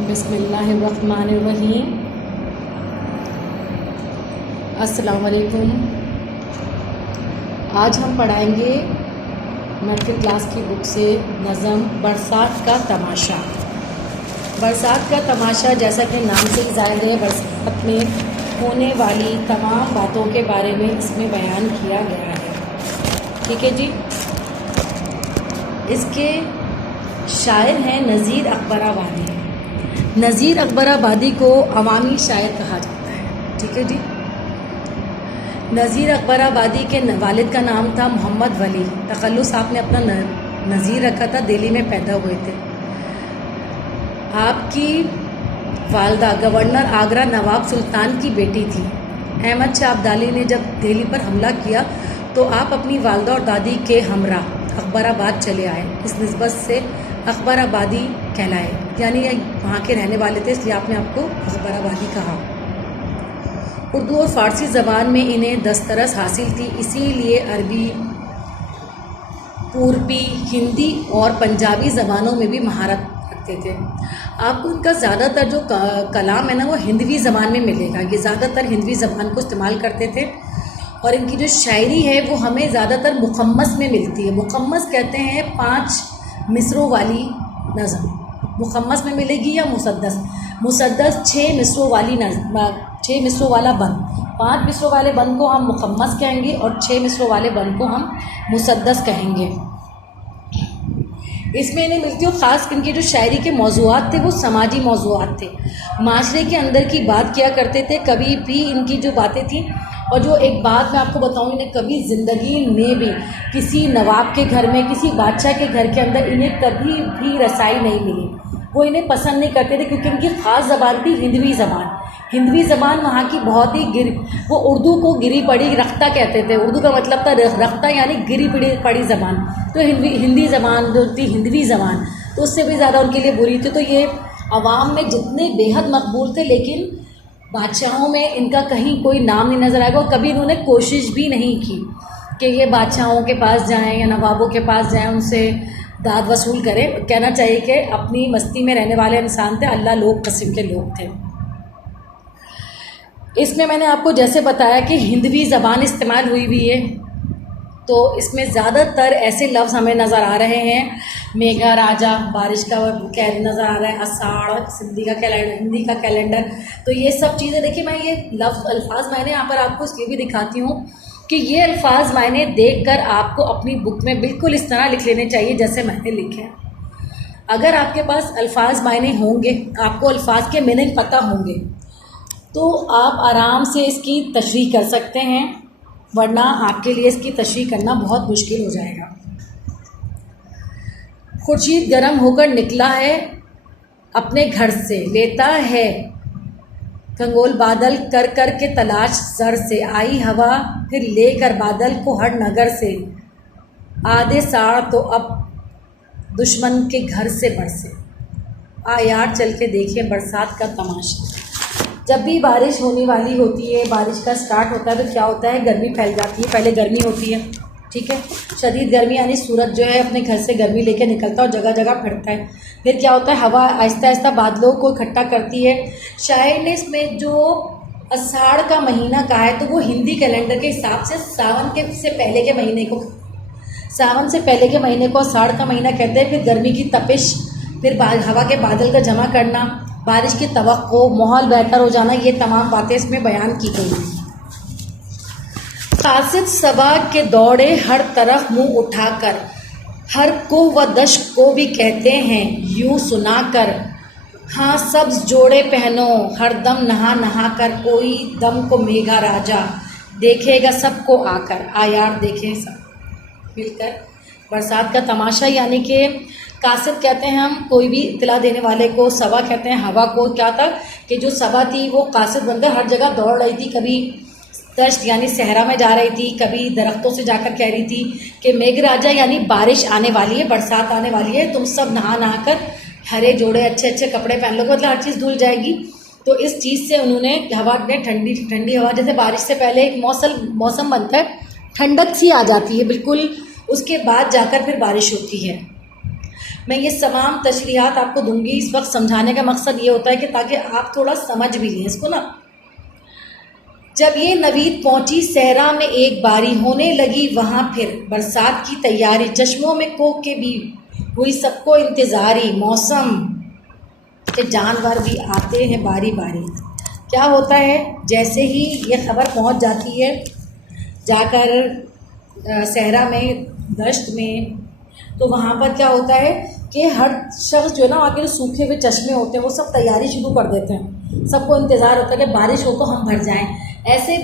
बिस्मिल्लाहिर्रहमानिर्रहीम। अस्सलाम वालेकुम। आज हम पढ़ाएंगे मर्कज़ क्लास की बुक से नज़म बरसात का तमाशा। बरसात का तमाशा जैसा कि नाम से ज़ाहिर है, बरसात में होने वाली तमाम बातों के बारे में इसमें बयान किया गया है। ठीक है जी। इसके शायर हैं नज़ीर अकबराबादी। नज़ीर अकबराबादी को अवामी शायर कहा जाता है। ठीक है जी। नज़ीर अकबराबादी के वालिद का नाम था मोहम्मद वली। तखल्लुस आपने अपना नज़ीर रखा था, दिल्ली में पैदा हुए थे। आपकी वालदा गवर्नर आगरा नवाब सुल्तान की बेटी थी। अहमद शाह अब्दाली ने जब दिल्ली पर हमला किया तो आप अपनी वालदा और दादी के हमरा अकबराबाद चले आए। इस निस्बत से अकबराबादी कहलाए, यानी वहाँ के रहने वाले थे, इसलिए आपने आपको अकबराबादी कहा। उर्दू और फ़ारसी ज़बान में इन्हें दस्तरस हासिल थी, इसीलिए अरबी, पूर्वी, हिंदी और पंजाबी ज़बानों में भी महारत रखते थे। आपको उनका ज़्यादातर जो कलाम है ना, वो हिंदवी ज़बान में मिलेगा। ये ज़्यादातर हिंदवी ज़बान को इस्तेमाल करते थे और इनकी जो शायरी है वो हमें ज़्यादातर मुखम्मस में मिलती है। मुखम्मस कहते हैं 5 मिसरों वाली नज़म। मुखम्मस में मिलेगी या मुसद्दस। मुसद्दस 6 मिसरों वाली नज़म, 6 मिसरों वाला बंद। 5 मिसरों वाले बंद को हम मुखम्मस कहेंगे और 6 मिसरों वाले बंद को हम मुसद्दस कहेंगे। इसमें इन्हें मिलती हो ख़ास इनके जो शायरी के मौज़ूआत थे वो समाजी मौज़ूआत थे, माशरे के अंदर की बात किया करते थे। कभी भी इनकी जो बातें थी, और जो एक बात मैं आपको बताऊँ, इन्हें कभी ज़िंदगी में भी किसी नवाब के घर में, किसी बादशाह के घर के अंदर इन्हें कभी भी रसाई नहीं मिली। वो इन्हें पसंद नहीं करते थे क्योंकि इनकी ख़ास ज़बान थी हिंदवी ज़बान। हिंदवी ज़बान वहाँ की बहुत ही वो उर्दू को गिरी पड़ी रख्ता कहते थे। उर्दू का मतलब था रख्ता, यानी गिरी पड़ी ज़बान। तो हिंदी ज़बान जो थी, हिंदवी ज़बान, तो उससे भी ज़्यादा उनके लिए बुरी थी। तो ये अवाम में जितने बेहद मकबूल थे, लेकिन बादशाहों में इनका कहीं कोई नाम नहीं नज़र आएगा। और कभी इन्होंने कोशिश भी नहीं की कि ये बादशाहों के पास जाएं या नवाबों के पास जाएं, उनसे दाद वसूल करें। कहना चाहिए कि अपनी मस्ती में रहने वाले इंसान थे, अल्लाह लोग किस्म के लोग थे। इसमें मैंने आपको जैसे बताया कि हिंदवी ज़बान इस्तेमाल हुई हुई है, तो इसमें ज़्यादातर ऐसे लफ्ज़ हमें नज़र आ रहे हैं। मेघा राजा, बारिश का नज़र आ रहा है। आषाढ़, सिंधी का कैलेंडर, हिंदी का कैलेंडर। तो ये सब चीज़ें देखिए, मैं ये अल्फाज मैंने यहाँ पर आपको इसलिए भी दिखाती हूँ कि ये अल्फाज मैंने देखकर आपको अपनी बुक में बिल्कुल इस तरह लिख लेने चाहिए जैसे मैंने लिखे हैं। अगर आपके पास अल्फाज मायने होंगे, आपको अल्फाज के मीनिंग पता होंगे, तो आप आराम से इसकी तशरीह कर सकते हैं, वरना आपके लिए इसकी तशरीह करना बहुत मुश्किल हो जाएगा। खुर्शीद गर्म होकर निकला है अपने घर से, लेता है कंगोल बादल कर कर के तलाश सर से। आई हवा फिर लेकर बादल को हर नगर से, आधे साड़ तो अब दुश्मन के घर से बरसे। आ यार चल के देखिए बरसात का तमाशा। जब भी बारिश होने वाली होती है, बारिश का स्टार्ट होता है, तो क्या होता है, गर्मी फैल जाती है। पहले गर्मी होती है, ठीक है, शदीद गर्मी, यानी सूरज जो है अपने घर से गर्मी लेके निकलता है और जगह जगह फिरता है। फिर क्या होता है, हवा आहिस्ता आहिस्ता बादलों को इकट्ठा करती है। शायर ने इसमें जो आषाढ़ का महीना कहा है, तो वो हिंदी कैलेंडर के हिसाब से सावन के से पहले के महीने को, सावन से पहले के महीने को आषाढ़ का महीना कहते हैं। फिर गर्मी की तपिश, फिर हवा के बादल का जमा करना, बारिश की तवक्को, माहौल बेहतर हो जाना, ये तमाम बातें इसमें बयान की गई हैं। कासिद सबा के दौड़े हर तरफ मुंह उठाकर, हर को व दश को भी कहते हैं यूं सुनाकर। हाँ सब्ज जोड़े पहनो हर दम नहा नहा कर, कोई दम को मेघा राजा देखेगा सबको आकर। आ यार देखें सब मिलकर बरसात का तमाशा, यानी कि कासिद कहते हैं हम कोई भी इत्तला देने वाले को, सबा कहते हैं हवा को। क्या था कि जो सबा थी वो कासिद बनकर हर जगह दौड़ रही थी। कभी दश्त यानी सहरा में जा रही थी, कभी दरख्तों से जाकर कह रही थी कि मेघ राजा यानी बारिश आने वाली है, बरसात आने वाली है, तुम सब नहा नहा कर हरे जोड़े अच्छे अच्छे कपड़े पहन लो, मतलब हर चीज़ धुल जाएगी। तो इस चीज़ से उन्होंने हवा ने ठंडी ठंडी हवा, जैसे बारिश से पहले एक मौसम बनता है, ठंडक सी आ जाती है बिल्कुल, उसके बाद जाकर फिर बारिश होती है। मैं ये तमाम तशरीहात आपको दूंगी। इस वक्त समझाने का मकसद ये होता है कि ताकि आप थोड़ा समझ भी लें इसको ना। जब ये नवीद पहुंची सहरा में एक बारी, होने लगी वहाँ फिर बरसात की तैयारी, चश्मों में कोक के भी हुई सबको इंतज़ारी, मौसम के जानवर भी आते हैं बारी बारी। क्या होता है, जैसे ही ये खबर पहुंच जाती है जाकर सहरा में गश्त में, तो वहाँ पर क्या होता है कि हर शख्स जो है ना, वहाँ के जो सूखे हुए चश्मे होते हैं वो सब तैयारी शुरू कर देते हैं। सबको इंतज़ार होता है कि बारिश हो तो हम भर जाएं। ऐसे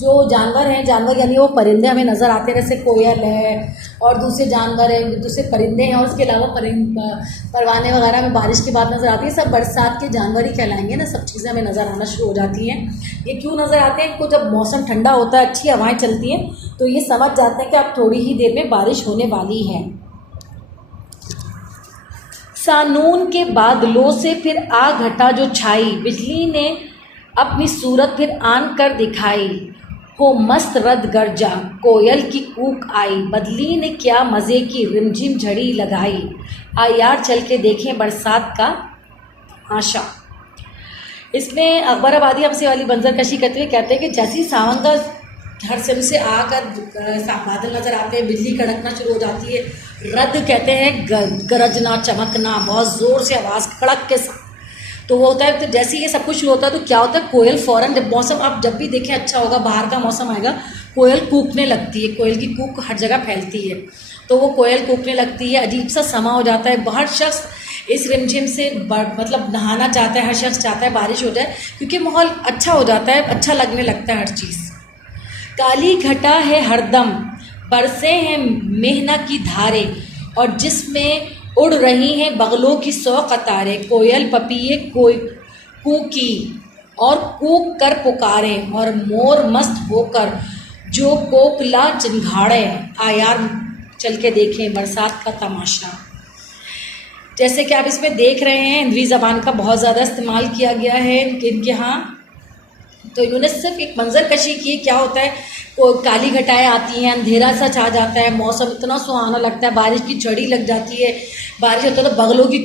जो जानवर हैं, जानवर यानी वो परिंदे हमें नज़र आते हैं, जैसे कोयल है और दूसरे जानवर हैं, दूसरे परिंदे हैं, और उसके अलावा परवाने वगैरह में बारिश की बात नज़र आती है। सब बरसात के जानवर ही कहलाएंगे ना। सब चीज़ें हमें नज़र आना शुरू हो जाती हैं। ये क्यों नज़र आते हैं? इनको जब मौसम ठंडा होता है, अच्छी हवाएँ चलती हैं, तो ये समझ जाते हैं कि अब थोड़ी ही देर में बारिश होने वाली है। सानून के बादलों से फिर आ घटा जो छाई, बिजली ने अपनी सूरत फिर आन कर दिखाई, हो मस्त रद गरजा कोयल की कूक आई, बदली ने क्या मज़े की रिमझिम झड़ी लगाई, आ यार चल के देखें बरसात का आशा। इसमें अकबर आबादी हमसे वाली मंजरकशी करते हुए कहते हैं कि जैसी सावन का हर सिम से आकर बादल नज़र आते हैं, बिजली कड़कना शुरू हो जाती है। रद कहते हैं गरजना, चमकना, बहुत ज़ोर से आवाज़ कड़क के साथ, तो वो होता है। तो जैसे ये सब कुछ शुरू होता है तो क्या होता है, कोयल फ़ौरन, जब मौसम आप जब भी देखें अच्छा होगा, बाहर का मौसम आएगा, कोयल कूकने लगती है। कोयल की कूक हर जगह फैलती है, तो वो कोयल कूकने लगती है। अजीब सा समा हो जाता है। हर शख्स इस रिमझिम से मतलब नहाना चाहता है, हर शख्स चाहता है बारिश हो जाए, क्योंकि माहौल अच्छा हो जाता है, अच्छा लगने लगता है हर चीज़। काली घटा है हरदम, बरसे हैं मेहना की धारे, और जिसमें उड़ रही हैं बगलों की 100 कतारें, कोयल पपीए कोई कूकी और कूक कर पुकारे, और मोर मस्त होकर जो कोकला चिंगाड़े, आ यार चल के देखें बरसात का तमाशा। जैसे कि आप इसमें देख रहे हैं, हिंदी ज़बान का बहुत ज़्यादा इस्तेमाल किया गया है इनके यहाँ। तो इन्होंने सिर्फ एक मंजर कशी की। क्या होता है, काली घटाएं आती हैं, अंधेरा सा छा जाता है, मौसम इतना सुहाना लगता है, बारिश की झड़ी लग जाती है, बारिश होता है तो बगलों की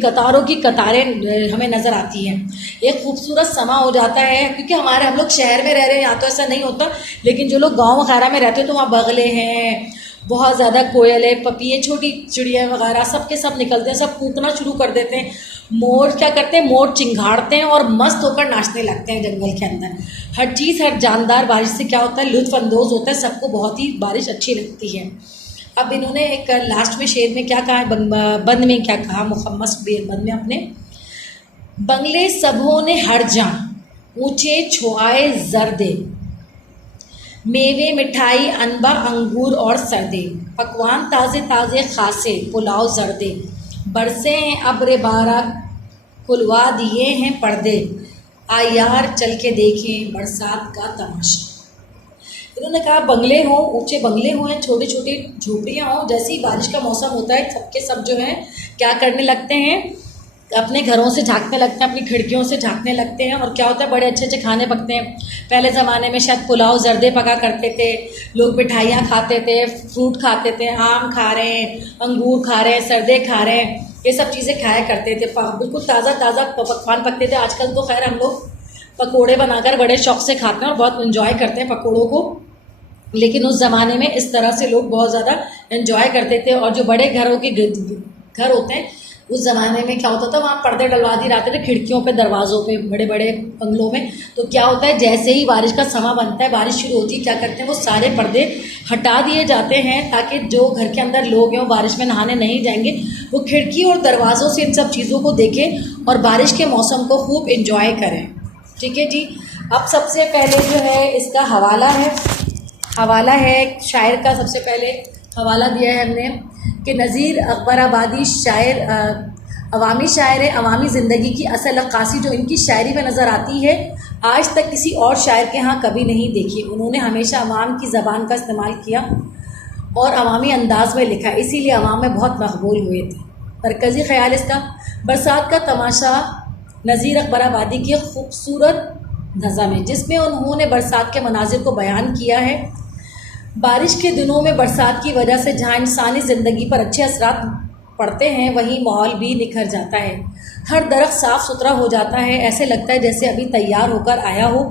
कतारें हमें नज़र आती हैं। एक खूबसूरत समा हो जाता है, क्योंकि हम लोग शहर में रह रहे हैं, यहाँ तो ऐसा नहीं होता, लेकिन जो लोग गाँव वगैरह में रहते हैं तो वहाँ बगले हैं, बहुत ज़्यादा कोयल है, पपीए, छोटी चिड़िया वगैरह सब के सब निकलते हैं, सब कूकना शुरू कर देते हैं। मोर क्या करते हैं, मोर चिंगाड़ते हैं और मस्त होकर नाचने लगते हैं जंगल के अंदर। हर चीज़, हर जानदार बारिश से क्या होता है, लुत्फ़अंदोज़ होता है, सबको बहुत ही बारिश अच्छी लगती है। अब इन्होंने एक लास्ट में शेर में क्या कहा है, बंद में क्या कहा, मुखम्मस बंद में अपने, बंगले सबों ने हर जा ऊँचे छुआए जर्दे, मेवे मिठाई अनबा अंगूर और सर्दे, पकवान ताज़े ताज़े खासे पुलाव जर्दे, बरसे हैं अब्र बारा खुलवा दिए हैं पर्दे, आ यार चल के देखें बरसात का तमाशा। इन्होंने कहा बंगले हों, ऊंचे बंगले हों या छोटे छोटे झोपड़ियाँ हों, जैसे ही बारिश का मौसम होता है सबके सब जो हैं क्या करने लगते हैं, अपने घरों से झांकने लगते हैं, अपनी खिड़कियों से झांकने लगते हैं। और क्या होता है, बड़े अच्छे अच्छे खाने पकते हैं। पहले ज़माने में शायद पुलाव जर्दे पका करते थे, लोग मिठाइयाँ खाते थे, फ्रूट खाते थे, आम खा रहे हैं, अंगूर खा रहे हैं, सर्दे खा रहे हैं, ये सब चीज़ें खाया करते थे। बिल्कुल ताज़ा ताज़ा पकवान पकते थे। आजकल तो खैर हम लोग पकोड़े बनाकर बड़े शौक़ से खाते हैं और बहुत इन्जॉय करते हैं पकोड़ों को, लेकिन उस ज़माने में इस तरह से लोग बहुत ज़्यादा इन्जॉय करते थे। और जो बड़े घरों के घर होते हैं उस ज़माने में क्या होता था, वहाँ पर्दे डलवा दिए जाते थे खिड़कियों पे, दरवाज़ों पे, बड़े बड़े बंगलों में। तो क्या होता है, जैसे ही बारिश का समय बनता है, बारिश शुरू होती है, क्या करते हैं वो सारे पर्दे हटा दिए जाते हैं, ताकि जो घर के अंदर लोग हैं वो बारिश में नहाने नहीं जाएंगे, वो खिड़की और दरवाज़ों से इन सब चीज़ों को देखें और बारिश के मौसम को खूब इंजॉय करें। ठीक है जी। अब सबसे पहले जो है इसका हवाला है शायर का। सबसे पहले हवाला दिया है हमने कि नज़ीर अकबर आबादी शायर, अवामी शायर है, अवामी ज़िंदगी की असल अक्कासी जो इनकी शायरी में नज़र आती है, आज तक किसी और शायर के यहाँ कभी नहीं देखी। उन्होंने हमेशा अवाम की ज़बान का इस्तेमाल किया और अवामी अंदाज में लिखा, इसीलिए अवाम में बहुत मकबूल हुए थे। मरकज़ी ख़याल इसका बरसात का तमाशा नज़ीर अकबर आबादी की खूबसूरत नज़म है, जिसमें उन्होंने बरसात के मनाजिर को बयान किया है। बारिश के दिनों में बरसात की वजह से जहाँ इंसानी ज़िंदगी पर अच्छे असरात पड़ते हैं वहीं माहौल भी निखर जाता है। हर दरख्त साफ़ सुथरा हो जाता है, ऐसे लगता है जैसे अभी तैयार होकर आया हो।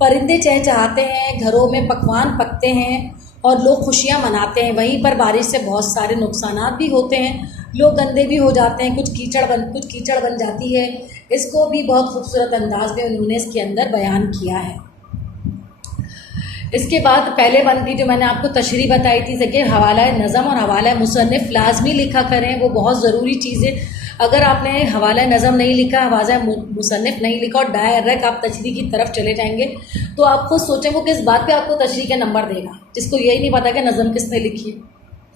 परिंदे चहचहाते हैं, घरों में पकवान पकते हैं और लोग खुशियाँ मनाते हैं। वहीं पर बारिश से बहुत सारे नुकसानात भी होते हैं, लोग गंदे भी हो जाते हैं, कुछ कीचड़ बन जाती है। इसको भी बहुत खूबसूरत अंदाज में उन्होंने इसके अंदर बयान किया है। इसके बाद पहले बंद की जो मैंने आपको तशरीह बताई थी, देखिए हवाला नज़म और हवाला मुसन्निफ़ लाजमी लिखा करें, वो बहुत ज़रूरी चीज़ है। अगर आपने हवाला नज़म नहीं लिखा, हवाला मुसन्निफ़ नहीं लिखा और डायरेक्ट आप तशरीह की तरफ चले जाएंगे तो आप खुद सोचें वो किस बात पे आपको तशरीह के नंबर देगा। जिसको यही नहीं पता कि नज़म किसने लिखी है,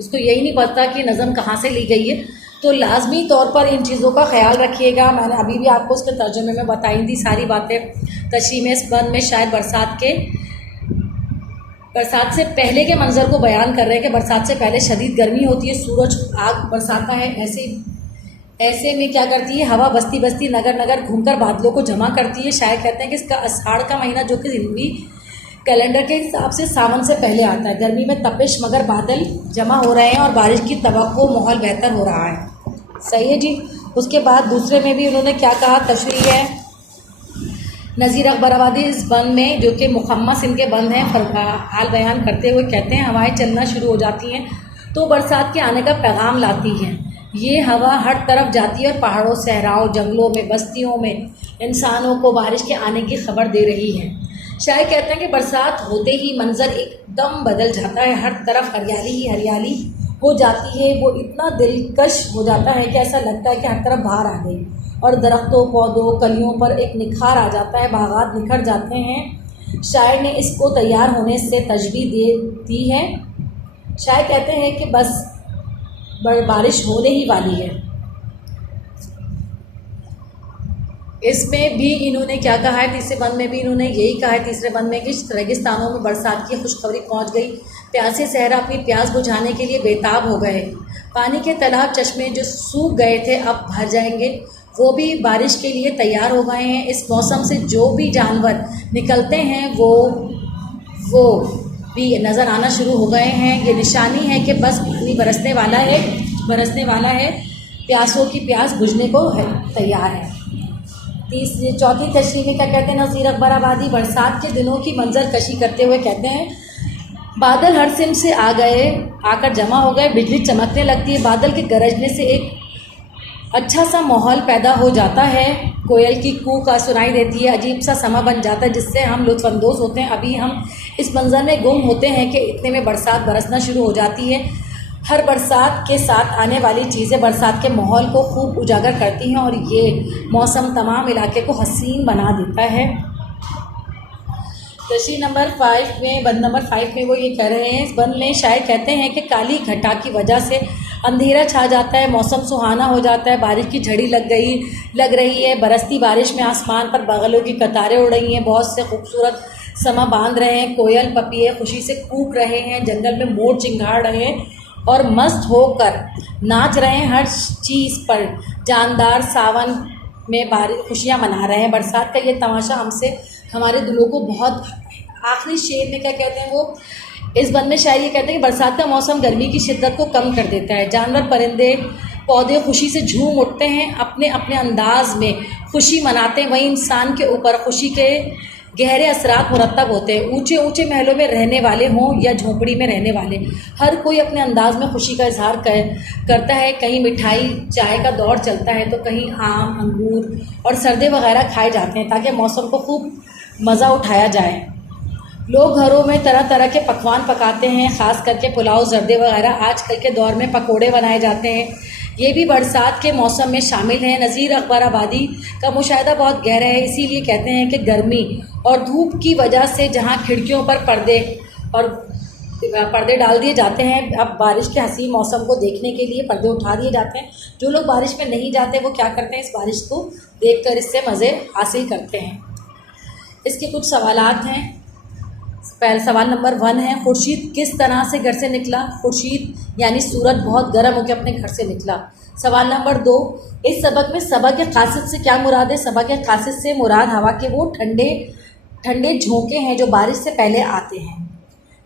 जिसको यही नहीं पता कि नज़म कहाँ से ली गई है, तो लाजमी तौर पर इन चीज़ों का ख्याल रखिएगा। मैंने अभी भी आपको उसके तर्जुमे में बताई थी सारी बातें। तशरीह में इस बंद में शायद बरसात से पहले के मंज़र को बयान कर रहे हैं कि बरसात से पहले शदीद गर्मी होती है, सूरज आग बरसाता है। ऐसे में क्या करती है हवा, बस्ती बस्ती नगर नगर घूमकर बादलों को जमा करती है। शायद कहते हैं कि इसका आषाढ़ का महीना जो कि हिंदी कैलेंडर के हिसाब से सावन से पहले आता है। गर्मी में तपिश मगर बादल जमा हो रहे हैं और बारिश की तवक्को, माहौल बेहतर हो रहा है। सही है जी। उसके बाद दूसरे में भी उन्होंने क्या कहा, तशरीह है नज़ीर अकबराबादी इस बंद में, जो कि मुखम्मस इनके बंद हैं, हाल बयान करते हुए कहते हैं हवाएं चलना शुरू हो जाती हैं तो बरसात के आने का पैगाम लाती हैं। ये हवा हर तरफ जाती है और पहाड़ों, सहराओं, जंगलों में, बस्तियों में इंसानों को बारिश के आने की खबर दे रही है। शायद कहते हैं कि बरसात होते ही मंजर एकदम बदल जाता है, हर तरफ हरियाली ही हरियाली हो जाती है। वो इतना दिलकश हो जाता है कि ऐसा लगता है कि हर तरफ बाहर आ गई और दरख्तों, पौधों, कलियों पर एक निखार आ जाता है, बागात निखर जाते हैं। शायर ने इसको तैयार होने से तशबीह दी है। शायर कहते हैं कि बस बारिश होने ही वाली है। इसमें भी इन्होंने क्या कहा है, तीसरे बंद में भी इन्होंने यही कहा है, तीसरे बंद में कि रेगिस्तानों में बरसात की खुशखबरी पहुंच गई। प्यासे सहरा अपनी प्यास बुझाने के लिए बेताब हो गए। पानी के तालाब, चश्मे जो सूख गए थे अब भर जाएंगे, वो भी बारिश के लिए तैयार हो गए हैं। इस मौसम से जो भी जानवर निकलते हैं वो भी नज़र आना शुरू हो गए हैं। ये निशानी है कि बस पानी बरसने वाला है, प्यासों की प्यास बुझने को तैयार है। चौथी तशरीह में क्या कहते हैं नज़ीर अकबराबादी, बरसात के दिनों की मंजर कशी करते हुए कहते हैं बादल हर सिम से आकर जमा हो गए, बिजली चमकने लगती है, बादल के गरजने से एक अच्छा सा माहौल पैदा हो जाता है, कोयल की कूक सुनाई देती है, अजीब सा समा बन जाता है जिससे हम लुत्फ़अंदोज़ होते हैं। अभी हम इस मंजर में गुम होते हैं कि इतने में बरसात बरसना शुरू हो जाती है। हर बरसात के साथ आने वाली चीज़ें बरसात के माहौल को खूब उजागर करती हैं और ये मौसम तमाम इलाके को हसीन बना देता है। तशरीह नंबर 5 में, बंद नंबर 5 में वो ये कह रहे हैं, इस बंद में शायद कहते हैं कि काली घटा की वजह से अंधेरा छा जाता है, मौसम सुहाना हो जाता है, बारिश की झड़ी लग रही है। बरसती बारिश में आसमान पर बगलों की कतारें उड़ रही हैं, बहुत से खूबसूरत समा बांध रहे हैं, कोयल पपीहे खुशी से कूक रहे हैं, जंगल में मोर चिंगाड़ रहे हैं और मस्त होकर नाच रहे हैं। हर चीज़ पर जानदार सावन में खुशियाँ मना रहे हैं। बरसात का ये तमाशा हमसे हमारे दिलों को बहुत। आखिरी शेर में क्या कहते हैं वो, इस बंद में शायद ये कहते हैं कि बरसात का मौसम गर्मी की शिद्दत को कम कर देता है। जानवर, परिंदे, पौधे खुशी से झूम उठते हैं, अपने अपने अंदाज में खुशी मनाते हैं। वहीं इंसान के ऊपर खुशी के गहरे असरात मुरतब होते हैं। ऊंचे ऊंचे महलों में रहने वाले हों या झोंपड़ी में रहने वाले, हर कोई अपने अंदाज में खुशी का इजहार करता है। कहीं मिठाई चाय का दौर चलता है तो कहीं आम, अंगूर और सरदे वगैरह खाए जाते हैं ताकि मौसम को खूब मज़ा उठाया जाए। लोग घरों में तरह तरह के पकवान पकाते हैं, ख़ास करके पुलाव, जर्दे वगैरह। आजकल के दौर में पकोड़े बनाए जाते हैं, ये भी बरसात के मौसम में शामिल हैं। नज़ीर अकबराबादी का मुशाहिदा बहुत गहरा है, इसीलिए कहते हैं कि गर्मी और धूप की वजह से जहाँ खिड़कियों पर पर्दे डाल दिए जाते हैं, अब बारिश के हसीन मौसम को देखने के लिए पर्दे उठा दिए जाते हैं। जो लोग बारिश में नहीं जाते वो क्या करते हैं, इस बारिश को देखकर इससे मज़े हासिल करते हैं। इसके कुछ सवालात हैं। पहला सवाल नंबर 1 है, खुर्शीद किस तरह से घर से निकला। खुर्शीद यानी सूरज बहुत गर्म होकर अपने घर से निकला। सवाल नंबर 2, इस सबक में सबक खासियत से क्या मुराद है। सबक खासियत से मुराद हवा के वो ठंडे ठंडे झोंके हैं जो बारिश से पहले आते हैं।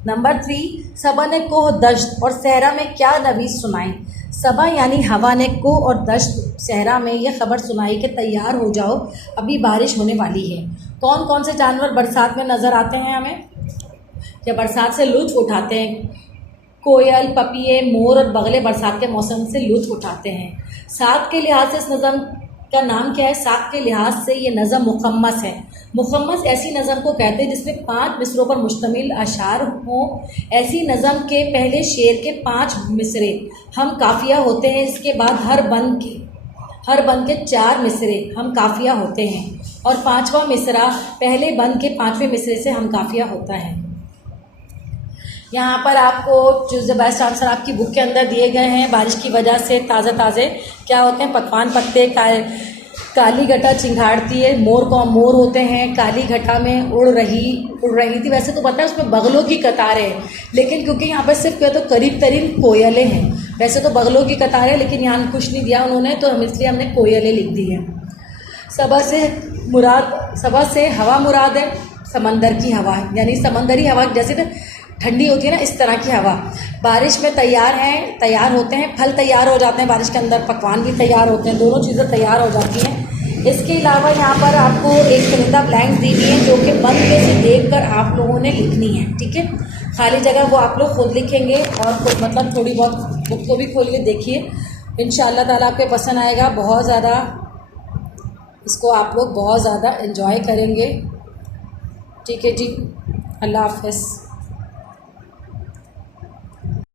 नंबर 3, सबा ने कोह, दश्त और सहरा में क्या नवीस सुनाई। सबा यानी हवा ने को और दश्त सहरा में यह खबर सुनाई कि तैयार हो जाओ, अभी बारिश होने वाली है। कौन कौन से जानवर बरसात में नज़र आते हैं हमें, या बरसात से लुत्फ़ उठाते हैं? कोयल, पपीहे, मोर और बगले बरसात के मौसम से लुत्फ़ उठाते हैं। साथ के लिहाज से इस नज़म का नाम क्या है? साथ के लिहाज से ये नज़म मुखम्मस है। मुखम्मस ऐसी नज़म को कहते हैं जिसमें 5 मिसरों पर मुश्तमिल अशार हों। ऐसी नज़म के पहले शेर के 5 मिसरे हम काफ़िया होते हैं। इसके बाद हर बंद के 4 मिसरे हम काफ़िया होते हैं और 5वां मिसरा पहले बंद के 5वें मिसरे से हम काफ़िया होता है। यहाँ पर आपको चूज़ द बेस्ट आंसर आपकी बुक के अंदर दिए गए हैं। बारिश की वजह से ताज़े क्या होते हैं? पकवान पत्ते, काली घटा चिंगाड़ती है। मोर होते हैं। काली घटा में उड़ रही थी। वैसे तो पता है उसमें बगलों की कतारें हैं, लेकिन क्योंकि यहाँ पर सिर्फ तो करीब तरीन कोयलें हैं। वैसे तो बगलों की कतारें, लेकिन यहाँ कुछ नहीं दिया उन्होंने, तो इसलिए हमने कोयलें लिख दी है। सबा से हवा मुराद है, समंदर की हवा, यानी समंदरी हवा जैसे ना ठंडी होती है ना, इस तरह की हवा। बारिश में तैयार होते हैं, फल तैयार हो जाते हैं बारिश के अंदर, पकवान भी तैयार होते हैं, दोनों चीज़ें तैयार हो जाती हैं। इसके अलावा यहाँ पर आपको एक चुनिंदा ब्लैंक्स दी हुई है जो कि बंद में से देखकर आप लोगों ने लिखनी है, ठीक है। खाली जगह वो आप लोग खुद लिखेंगे और खुद मतलब थोड़ी बहुत बुक को भी खोल के देखिए। इंशाअल्लाह ताला आपके पसंद आएगा, बहुत ज़्यादा इसको आप लोग बहुत ज़्यादा एंजॉय करेंगे, ठीक है जी। अल्लाह हाफ़िज़।